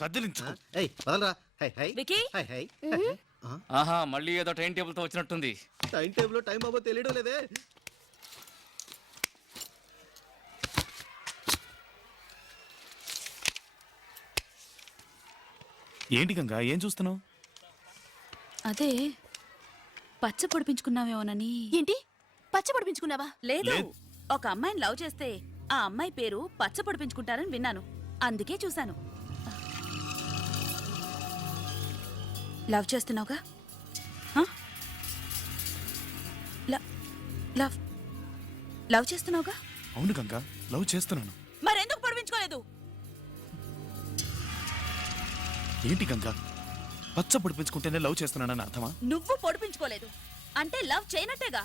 కదిలించుకో. వదలరా. Hi hi Vicky? Hi hi. ఆహా, మళ్ళీ ఏదో టైం టేబుల్ తో వచ్చినట్టుంది. టైం టేబుల్ టైం బాబో తెలియడం లేదే. ఏంటి గంగా, ఏం చూస్తున్నావు? అదే పచ్చ పొడిపించుకున్నావేమోనని. ఏంటి పచ్చ పడిపించుకున్నావా? లేదు, ఒక అమ్మాయిని లవ్ చేస్తే ఆ అమ్మాయి పేరు పచ్చ పొడిపించుకుంటారని విన్నాను, అందుకే చూశాను. లవ్ చేస్తున్నావుగా? హ? లవ్ లవ్ చేస్తున్నావుగా? అవును గంగా, లవ్ చేస్తున్నాను. మరెందుకు పొడిపించుకోలేదు? ఏంటి గంగా, పచ్చ పొడిపించుకుంటేనే లవ్ చేస్తున్నానని అర్థమా? నువ్వు పొడిపించుకోలేదు అంటే లవ్ చేయనట్టేగా.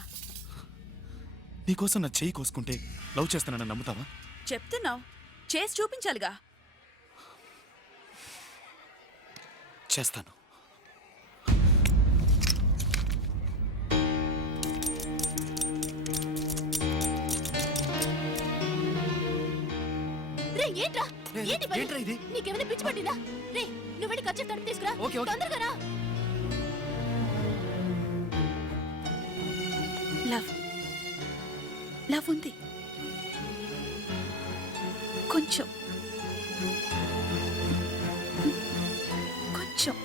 నీకోసం నా చెయ్యి కోసుకుంటే లవ్ చేస్తున్నానని నమ్ముతావా? చెప్తున్నావు, చేసి చూపించాలిగా. చేస్తాను. రే ఏంట్రా? ఏంటి పని? ఏంట్రా ఇది? నీకేమైనా పిచ్చి పట్టిందా? రే నువ్వు వెళ్ళి కచ్చె తడిపి తీసుకురా. Okay, okay. తొందరగా రా. లవ్ లవ్ ఉంది, కొంచెం కొంచెం